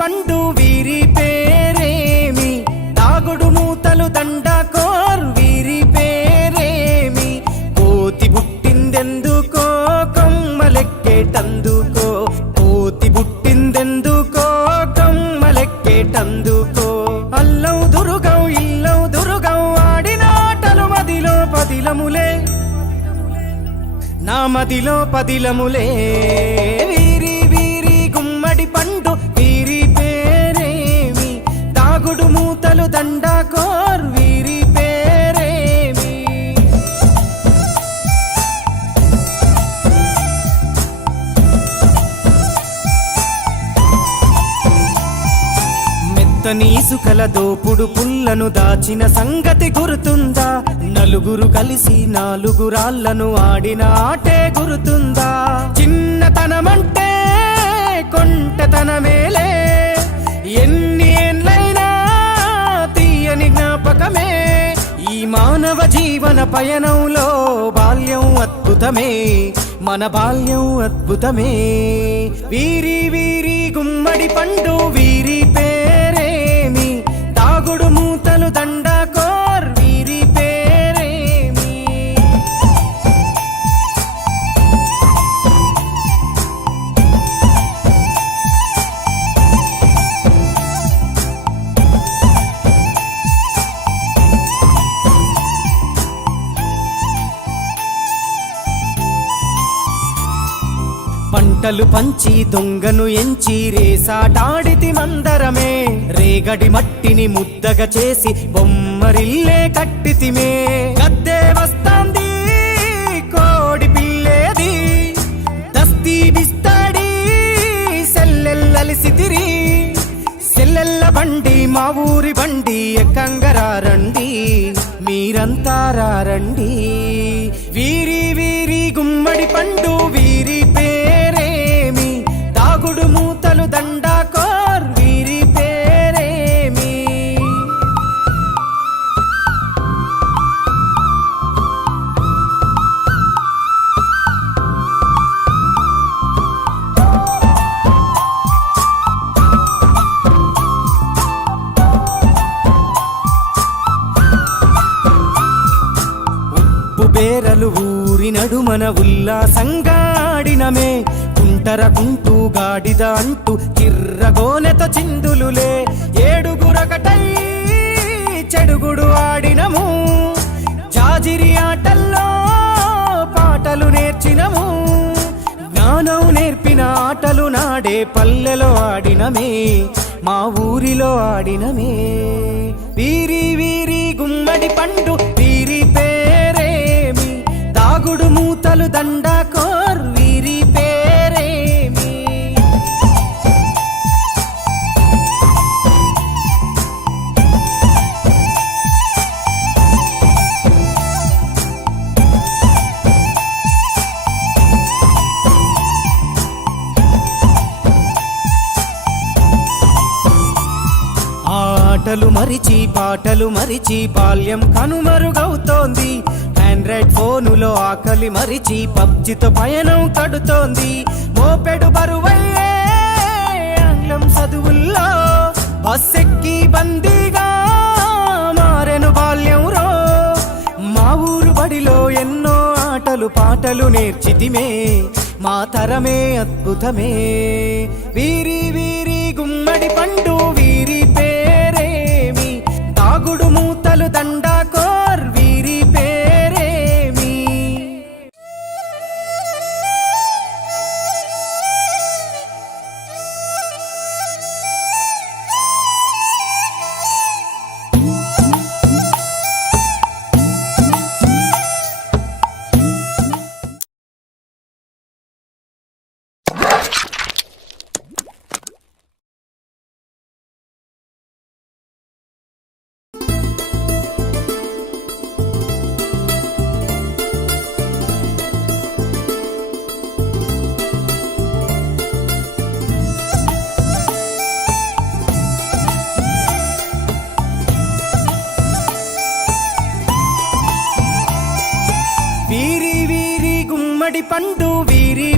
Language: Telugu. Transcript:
పండు వీరి పేరేమి, తాగుడు మూతలు దండకోర్ వీరి పేరేమి, కోతి పుట్టిందెందుకో కొమ్మలెక్కేటందుకో, కోతి పుట్టిందెందుకో కొమ్మలెక్కేటందుకో, అల్లౌ దురుగౌ ఇల్లౌ దురుగౌ ఆడిన ఆటలు మదిలో పదిలములే, నా మదిలో పదిలములే, వీరి వీరి గుమ్మడి పండు వీరి పేరేమి, తాగుడు మూతలు దండకోర్ వీరి పేరేమి. మెత్తని ఇసుకల దోపుడు పుల్లను దాచిన సంగతి గుర్తుందా, నలుగురు కలిసి నాలుగురాళ్లను ఆడిన ఆటే గుర్తుందా, చిన్నతనమంటే కొంటతనమేలే, ఎన్ని ఏండ్లైనా తీయని జ్ఞాపకమే, ఈ మానవ జీవన పయనంలో బాల్యం అద్భుతమే, మన బాల్యం అద్భుతమే, వీరి వీరి గుమ్మడి పండు వీరి పేరేమి, తాగుడు మూతలు దండకోర్ వీరి పేరేమి. పంటలు పంచి దొంగను ఎంచి రేసాటాడితి మందరమే, రేగడి మట్టిని ముద్దగా చేసి బొమ్మరిల్లే కట్టితిమే, గద్దే వస్తాంది కోడి పిల్లేది, దస్తీ బిస్తాడి సెల్లెల్లలిసితిరి, సెల్లెల్ల బండి మా ఊరి బండి ఎక్కంగరారండి, మీరంతా రారండి, వీరి వీరి గుమ్మడి పండు వీరి పేరేమి, తాగుడు మూతలు దండకోర్ వీరి పేరేమి. ఉప్పు బేరలు ఊరి నడుమన ఉల్లాసంగా ఆడినమే, కుంటర కుంటూ గాడిద అంటూ కిర్రగోనెత చిందులులే, ఏడుగురకటై చెడుగుడు ఆడినము, జాజిరి ఆటల్లో పాటలు నేర్చినము, జ్ఞానం నేర్పిన ఆటలు నాడే పల్లెలో ఆడినమే, మా ఊరిలో ఆడినమే, వీరి వీరి గుమ్మడి పండు వీరి పేరేమి, తాగుడు మూతలు దండకోర్ వీరి పేరేమి. ఆటలు మరిచి పాటలు మరిచి బాల్యం కనుమరుగవుతోంది, ఆండ్రాయిడ్ ఫోనులో ఆకలి మరిచి పబ్జితో పయనం కడుతోంది, మోపెడు బరువయ్యే ఆంగ్లం చదువుల్లో బస్సెక్కి బందీగా మారెను బాల్యం రో, మా ఊరు బడిలో ఎన్నో ఆటలు పాటలు నేర్చితిమే, మా తరమే అద్భుతమే, వీరి వీరి గుమ్మడి పండు వీరి పేరేమి, తాగుడు మూతలు దండకోర్ వీరి పేరేమి. గుమ్మడి పండు వీరి